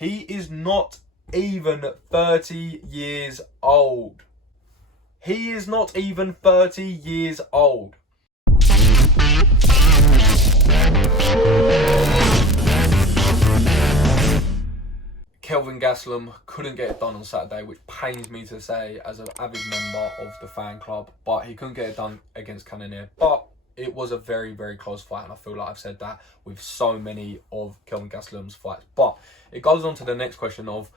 He is not even 30 years old. He is not even 30 years old. Kelvin Gastelum couldn't get it done on Saturday, which pains me to say as an avid member of the fan club, but he couldn't get it done against Cannonier. But it was a very, very close fight, and I feel like I've said that with so many of Kelvin Gastelum's fights. But it goes on to the next question of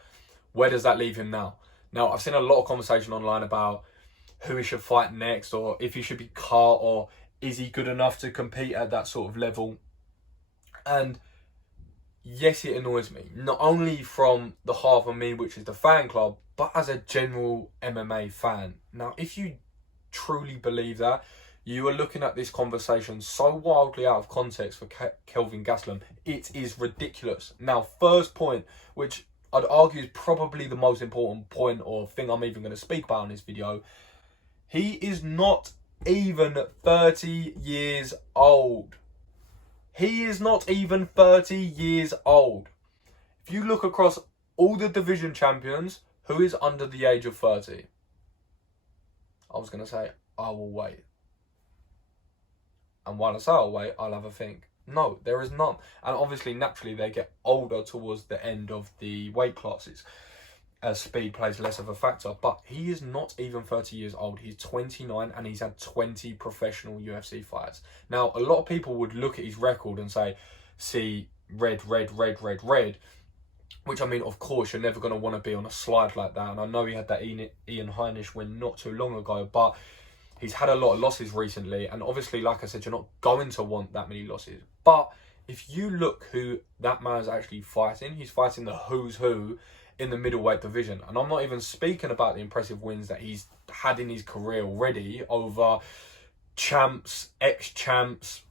where does that leave him now? Now, I've seen a lot of conversation online about who he should fight next, or if he should be cut, or is he good enough to compete at that sort of level? And yes, it annoys me, not only from the half of me, which is the fan club, but as a general MMA fan. Now, if you truly believe that, you are looking at this conversation so wildly out of context for Kelvin Gastelum. It is ridiculous. Now, first point, which I'd argue is probably the most important point or thing I'm even going to speak about in this video. He is not even 30 years old. He is not even 30 years old. If you look across all the division champions, who is under the age of 30? I was going to say, I will wait. And while I say I'll wait, I'll have a think. No, there is none. And obviously, naturally, they get older towards the end of the weight classes, as speed plays less of a factor. But he is not even 30 years old. He's 29 and he's had 20 professional UFC fights. Now, a lot of people would look at his record and say, see, red, which, I mean, of course, you're never going to want to be on a slide like that. And I know he had that Ian Heinisch win not too long ago, but he's had a lot of losses recently. And obviously, like I said, you're not going to want that many losses. But if you look who that man is actually fighting, he's fighting the who's who in the middleweight division. And I'm not even speaking about the impressive wins that he's had in his career already over champs, ex-champs,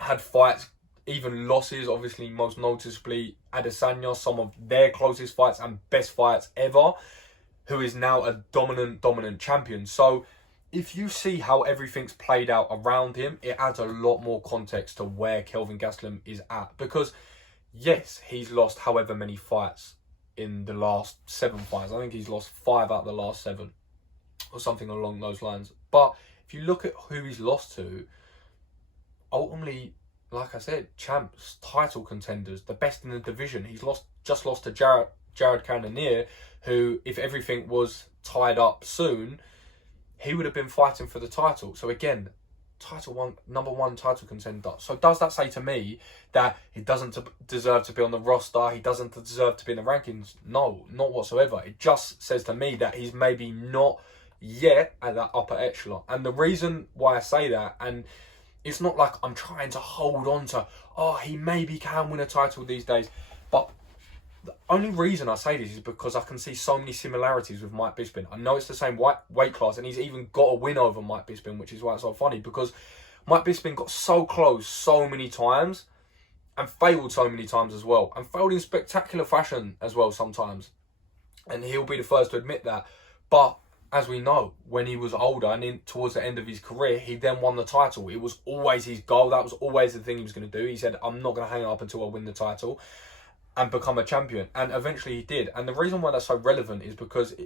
had fights, even losses, obviously most noticeably Adesanya, some of their closest fights and best fights ever, who is now a dominant champion. So if you see how everything's played out around him, it adds a lot more context to where Kelvin Gastelum is at. Because yes, he's lost however many fights in the last 7 fights. I think he's lost 5 out of the last 7 or something along those lines. But if you look at who he's lost to, ultimately, like I said, champs, title contenders, the best in the division. He's just lost to Jared Cannonier, who, if everything was tied up soon, he would have been fighting for the title. So again, number one title contender. So does that say to me that he doesn't deserve to be on the roster? He doesn't deserve to be in the rankings? No, not whatsoever. It just says to me that he's maybe not yet at that upper echelon. And the reason why I say that, and it's not like I'm trying to hold on to, oh, he maybe can win a title these days. But the only reason I say this is because I can see so many similarities with Mike Bisping. I know it's the same weight class, and he's even got a win over Mike Bisping, which is why it's so funny, because Mike Bisping got so close so many times and failed so many times as well, and failed in spectacular fashion as well sometimes. And he'll be the first to admit that. But as we know, when he was older and towards the end of his career, he then won the title. It was always his goal. That was always the thing he was going to do. He said, I'm not going to hang up until I win the title and become a champion. And eventually he did. And the reason why that's so relevant is because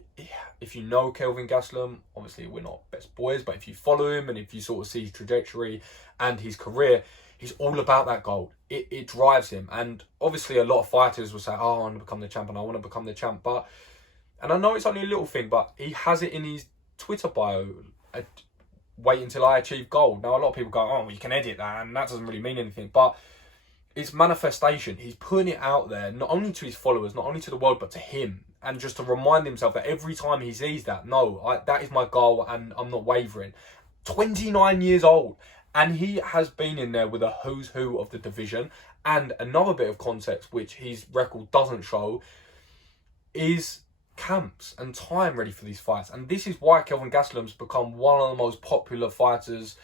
if you know Kelvin Gastelum, obviously we're not best boys, but if you follow him and if you sort of see his trajectory and his career, he's all about that gold. It drives him. And obviously a lot of fighters will say, oh, I want to become the champ and I want to become the champ. And I know it's only a little thing, but he has it in his Twitter bio, wait until I achieve gold. Now, a lot of people go, oh, well, you can edit that, and that doesn't really mean anything. But it's manifestation. He's putting it out there, not only to his followers, not only to the world, but to him. And just to remind himself that every time he sees that, no, that is my goal and I'm not wavering. 29 years old. And he has been in there with a who's who of the division. And another bit of context, which his record doesn't show, is camps and time ready for these fights. And this is why Kelvin Gastelum's become one of the most popular fighters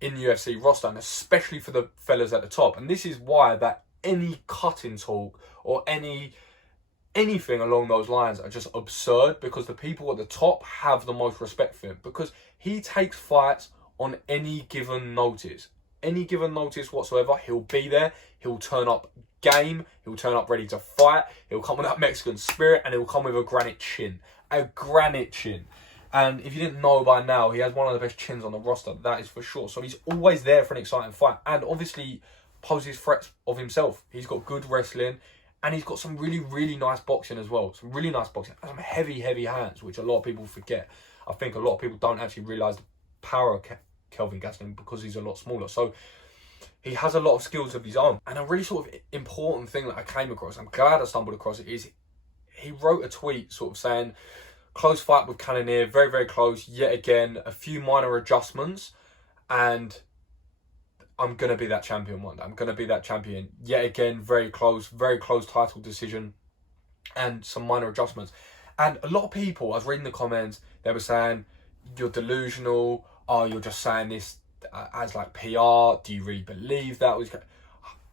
in the UFC roster, and especially for the fellas at the top. And this is why that any cutting talk or anything along those lines are just absurd, because the people at the top have the most respect for him, because he takes fights on any given notice. any given notice whatsoever, he'll be there. He'll turn up game. He'll turn up ready to fight. He'll come with that Mexican spirit, and he'll come with a granite chin. A granite chin. And if you didn't know by now, he has one of the best chins on the roster. That is for sure. So he's always there for an exciting fight. And obviously poses threats of himself. He's got good wrestling. And he's got some really, really nice boxing as well. Some really nice boxing. And some heavy, heavy hands, which a lot of people forget. I think a lot of people don't actually realise the power of Kelvin Gastelum because he's a lot smaller. So he has a lot of skills of his own. And a really sort of important thing that I came across, I'm glad I stumbled across it, is he wrote a tweet sort of saying, close fight with Cannonier, very, very close. Yet again, a few minor adjustments. And I'm going to be that champion one day. I'm going to be that champion. Yet again, very close title decision and some minor adjustments. And a lot of people, I was reading the comments, they were saying, you're delusional. Oh, you're just saying this as like PR. Do you really believe that?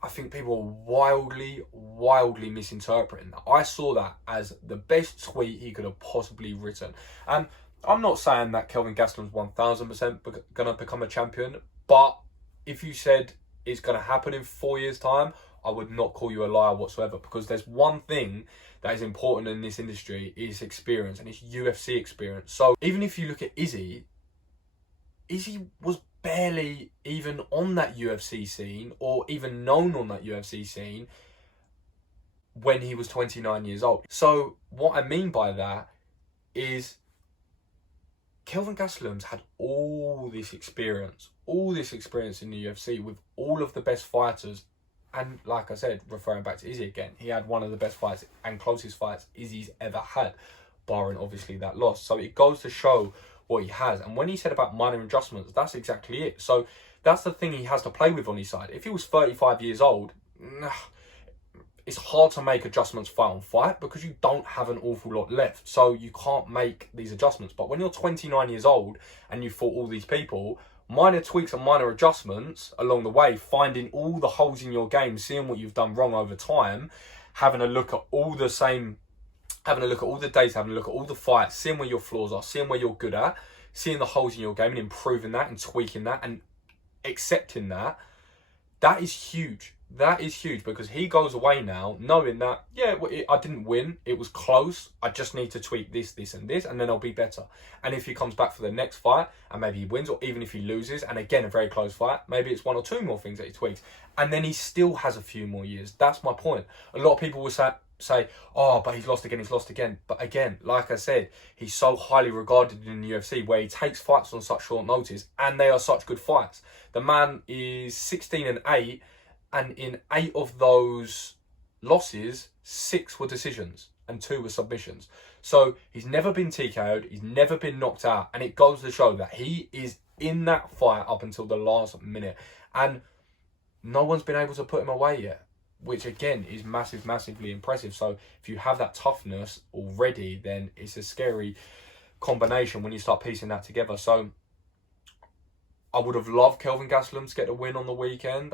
I think people are wildly misinterpreting that. I saw that as the best tweet he could have possibly written. And I'm not saying that Kelvin Gastelum's 1000% going to become a champion, but if you said it's going to happen in 4 years' time, I would not call you a liar whatsoever, because there's one thing that is important in this industry, is experience, and it's UFC experience. So even if you look at Izzy was barely even on that UFC scene, or even known on that UFC scene, when he was 29 years old. So what I mean by that is Kelvin Gastelum's had all this experience in the UFC with all of the best fighters. And like I said, referring back to Izzy again, he had one of the best fights and closest fights Izzy's ever had, barring obviously that loss. So it goes to show what he has. And when he said about minor adjustments, that's exactly it. So that's the thing he has to play with on his side. If he was 35 years old, it's hard to make adjustments fight on fight because you don't have an awful lot left. So you can't make these adjustments. But when you're 29 years old and you fought all these people, minor tweaks and minor adjustments along the way, finding all the holes in your game, seeing what you've done wrong over time, having a look at all the data, having a look at all the fights, seeing where your flaws are, seeing where you're good at, seeing the holes in your game and improving that and tweaking that and accepting that, that is huge. That is huge, because he goes away now knowing that, yeah, I didn't win. It was close. I just need to tweak this, and this, and then I'll be better. And if he comes back for the next fight and maybe he wins, or even if he loses, and again, a very close fight, maybe it's one or two more things that he tweaks. And then he still has a few more years. That's my point. A lot of people will say, oh, but he's lost again. But again, like I said, he's so highly regarded in the UFC, where he takes fights on such short notice, and they are such good fights. The man is 16-8, and in 8 of those losses, 6 were decisions and 2 were submissions. So he's never been TKO'd, he's never been knocked out, and it goes to show that he is in that fight up until the last minute, and no one's been able to put him away yet, which again is massively impressive. So if you have that toughness already, then it's a scary combination when you start piecing that together. So I would have loved Kelvin Gastelum to get the win on the weekend,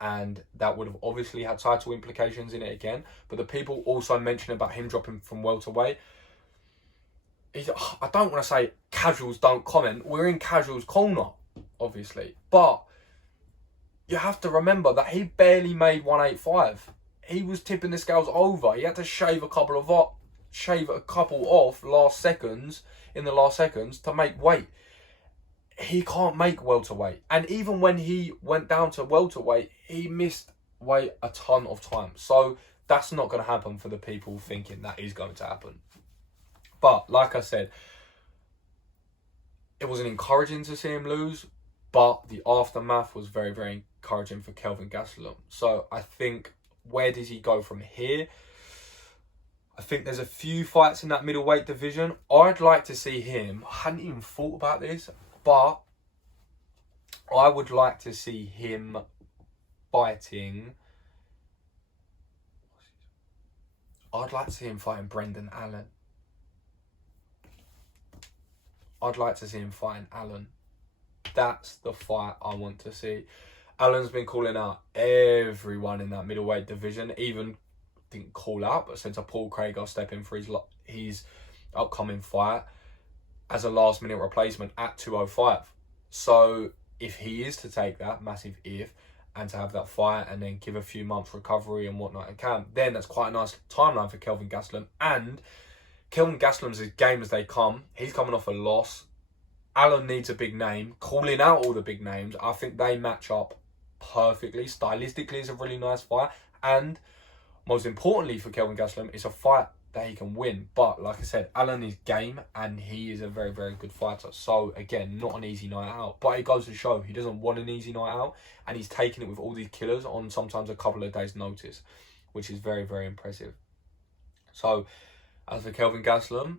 and that would have obviously had title implications in it again. But the people also mentioned about him dropping from welterweight, I don't want to say casuals don't comment. We're in casuals corner, obviously. But you have to remember that he barely made 185. He was tipping the scales over. He had to shave a couple off in the last seconds to make weight. He can't make welterweight. And even when he went down to welterweight, he missed weight a ton of times. So that's not going to happen for the people thinking that is going to happen. But like I said, it wasn't encouraging to see him lose, but the aftermath was very, very encouraging for Kelvin Gastelum. So I think, where does he go from here? I think there's a few fights in that middleweight division. I'd like to see him, I hadn't even thought about this, but I would like to see him fighting. I'd like to see him fighting Brendan Allen. That's the fight I want to see. Allen's been calling out everyone in that middleweight division. Even didn't call out, but said to Paul Craig, I'll step in for his upcoming fight as a last minute replacement at 205. So if he is to take that, massive if, and to have that fight and then give a few months recovery and whatnot in camp, then that's quite a nice timeline for Kelvin Gastelum. And Kelvin Gastelum's as game as they come. He's coming off a loss. Alan needs a big name. Calling out all the big names, I think they match up perfectly. Stylistically, it's a really nice fight. And most importantly for Kelvin Gastelum, it's a fight that he can win. But like I said, Alan is game and he is a very, very good fighter. So again, not an easy night out. But it goes to show he doesn't want an easy night out, and he's taking it with all these killers on sometimes a couple of days' notice, which is very, very impressive. So as for Kelvin Gastelum,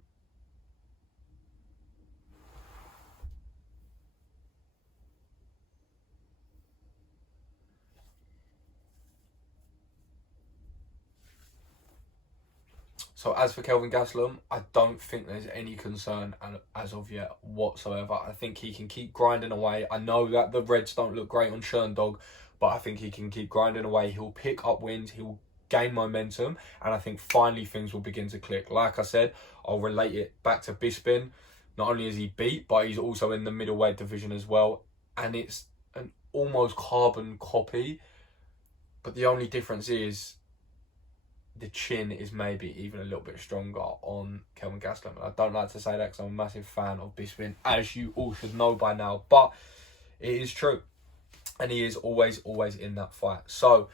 I don't think there's any concern as of yet whatsoever. I think he can keep grinding away. I know that the Reds don't look great on Sherndog, but I think he can keep grinding away. He'll pick up wins. He'll gain momentum. And I think finally things will begin to click. Like I said, I'll relate it back to Bisping. Not only is he beat, but he's also in the middleweight division as well. And it's an almost carbon copy. But the only difference is the chin is maybe even a little bit stronger on Kelvin Gastelum. I don't like to say that because I'm a massive fan of Bisping, as you all should know by now, but it is true. And he is always in that fight. So,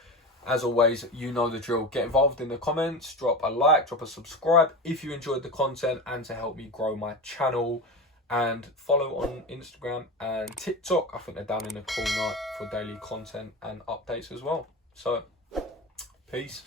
as always, you know the drill. Get involved in the comments, drop a like, drop a subscribe if you enjoyed the content, and to help me grow my channel. And follow on Instagram and TikTok. I think they're down in the corner for daily content and updates as well. So, peace.